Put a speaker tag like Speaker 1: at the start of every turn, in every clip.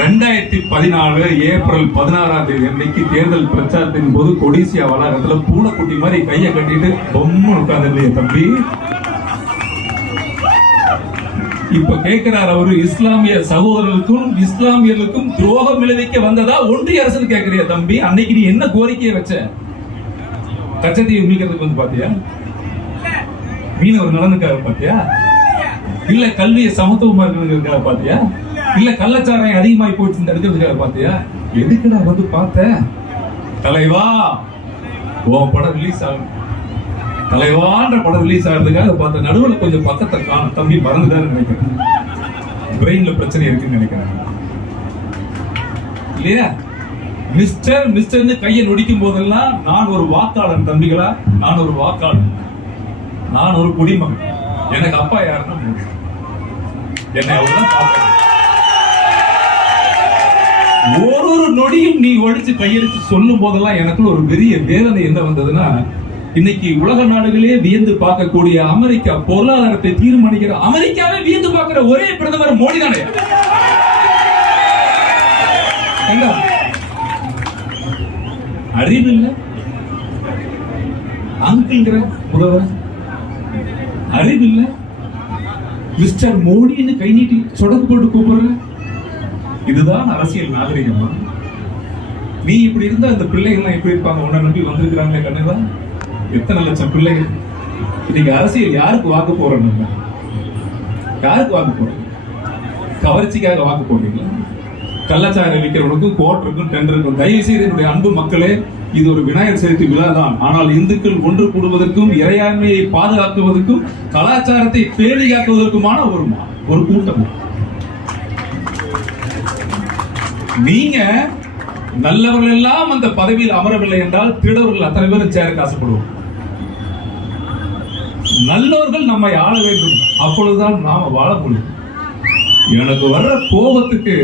Speaker 1: ரெண்டாயிரத்தி பதினாலு ஏப்ரல் பதினாறாம் தேதி அன்னைக்கு தேர்தல் பிரச்சாரத்தின் போது கொடிசியா வளாகத்துல பூனைக்குட்டி மாதிரி கையை கட்டிட்டு பொம்மு உட்கார்ந்து தம்பி இப்ப கேட்கிறார் அவரு இஸ்லாமிய சகோதரர்களுக்கும் இஸ்லாமியர்களுக்கும் துரோகம் விளைவிக்க வந்ததா ஒன்றிய அரசு கேட்கிறியா தம்பி அன்னைக்கு நீ என்ன கோரிக்கையை வச்ச கச்சத்தீவு மீக்கிறதுக்கு வந்து பாத்தியா மீனவர் நலனுக்காக பாத்தியா இல்ல கல்வியை சமத்துவமா இருக்கிறதுக்காக பாத்தியா இல்ல கள்ளச்சாராயம் அதிகமாகி போயிட்டு தடுக்கிறதுக்காக பாத்தியா எதுக்கு நான் வந்து பார்த்தேன் தலைவா ஓ படம் ரிலீஸ் ஆகும் தலைவான்ற படம் ரிலீஸ் ஆகிறதுக்காக பார்த்த நடுவில் கொஞ்சம் பக்கத்தை காண தம்பி மறந்துதான் நினைக்கிறேன் பிரெயின்ல பிரச்சனை இருக்குன்னு நினைக்கிறேன் இல்லையா மிஸ்டர் மிஸ்டர்னு கையை நொடிக்கும் போதெல்லாம் நான் ஒரு வாக்காளன் தம்பிகளா நான் ஒரு வாக்காளன் நான் ஒரு குடிமகன் எனக்கு அப்பா யாருன்னா என்ன அவ்வளோ ஒரு ஒரு நொடியும் நீ ஒழிச்சு கையெழுத்து சொல்லும் போதெல்லாம் எனக்கு ஒரு பெரிய வேதனை என்ன வந்ததுன்னா இன்னைக்கு உலக நாடுகளே வியந்து பார்க்கக்கூடிய அமெரிக்கா பொருளாதாரத்தை தீர்மானிக்கிற அமெரிக்காவே வியந்து பார்க்கிற ஒரே பிரதமர் மோடி தானே அறிவு இல்ல அங்கிள்ங்கிற புலவர் அறிவு இல்ல மிஸ்டர் மோடின்னு கை நீட்டி சொடக்கு போட்டு கூப்பிடுற இதுதான் அரசியல் நாகரிகமா நீ இப்படி இருந்தா இந்த பிள்ளைகள்லாம் எப்படி இருப்பாங்க உன்ன நம்பி வந்திருக்கிறாங்களே கண்ணுதா எத்தனை லட்சம் பிள்ளைகள் இன்னைக்கு அரசியல் யாருக்கு வாக்கு போறோம் யாருக்கு வாக்கு போறோம் கவர்ச்சிக்காக வாக்கு போடுறீங்களா கள்ளச்சாரை விற்கிறவனுக்கும் கோட் இருக்கும் டெண்டர் இருக்கும் தயவு செய்து என்னுடைய அன்பு மக்களே இது ஒரு விநாயகர் சதுர்த்தி விழா தான் ஆனால் இந்துக்கள் ஒன்று கூடுவதற்கும் இறையாண்மையை பாதுகாக்குவதற்கும் கலாச்சாரத்தை பேணி காக்குவதற்குமான ஒரு ஒரு கூட்டம் நீங்க நல்லவர்கள் எல்லாம் அந்த பதவியில் அமரவில்லை என்றால் திருடவர்கள் அத்தனை பேரும் சேர காசுபடுவோம் நல்லவர்கள் நம்மை ஆள வேண்டும் அப்பொழுதுதான் நாம வாழ முடியும் எனக்கு வர்ற கோபத்துக்கு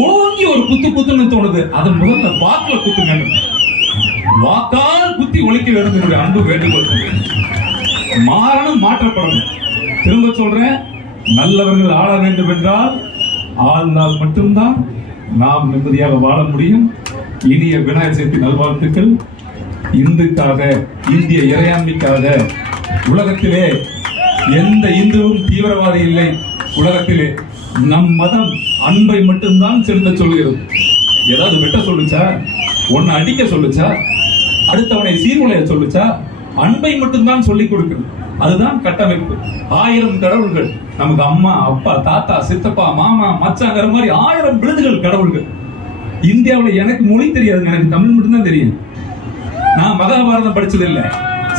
Speaker 1: ஓங்கி ஒரு குத்து குத்துன்னு தோணுது அதன் முதல்ல வாக்குல குத்துங்க வாக்கால் குத்தி ஒழிக்க வேண்டும் அன்பு வேண்டுகோள் மாறணும் மாற்றப்படணும் திரும்ப சொல்றேன் நல்லவர்கள் ஆள வேண்டும் என்றால் ஆழ்ந்தால் மட்டும்தான் நாம் நிம்மதியாக வாழ முடியும் இனிய விநாயகர் சதுர்த்தி நல்வாழ்த்துக்கள் இந்துக்காக இந்திய இறையாண்மைக்காக உலகத்திலே எந்த இந்துவும் தீவிரவாதி இல்லை உலகத்திலே நம் மதம் அன்பை மட்டும்தான் சிறந்த சொல்கிறது ஏதாவது வெட்ட சொல்லுச்சா ஒன்னு அடிக்க சொல்லுச்சா அடுத்தவனை சீர்குலைய சொல்லுச்சா அன்பை மட்டும்தான் சொல்லிக் கொடுக்கணும் அதுதான் கட்டமைப்பு ஆயிரம் கடவுள்கள் நமக்கு அம்மா அப்பா தாத்தா சித்தப்பா மாமா மச்சாங்கிற மாதிரி ஆயிரம் விருதுகள் கடவுள்கள் இந்தியாவில் எனக்கு மொழி தெரியாது எனக்கு தமிழ் மட்டும்தான் தெரியும் நான் மகாபாரதம் படிச்சதில்லை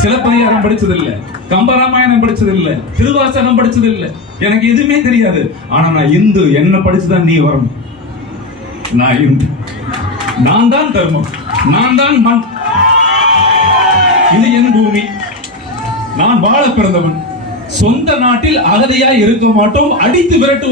Speaker 1: சிலப்பதிகாரம் படிச்சதில்லை கம்பராமாயணம் இல்லை திருவாசகம் படிச்சதில்லை எனக்கு எதுவுமே தெரியாது ஆனா நான் இந்து என்ன படிச்சுதான் நீ வரணும் நான் இந்து நான் தான் தர்மம் நான் தான் மண் இது என் பூமி நான் வாழ பிறந்தவன் சொந்த நாட்டில் அகதையாய் இருக்க மாட்டோம் அடித்து விரட்டுவோம்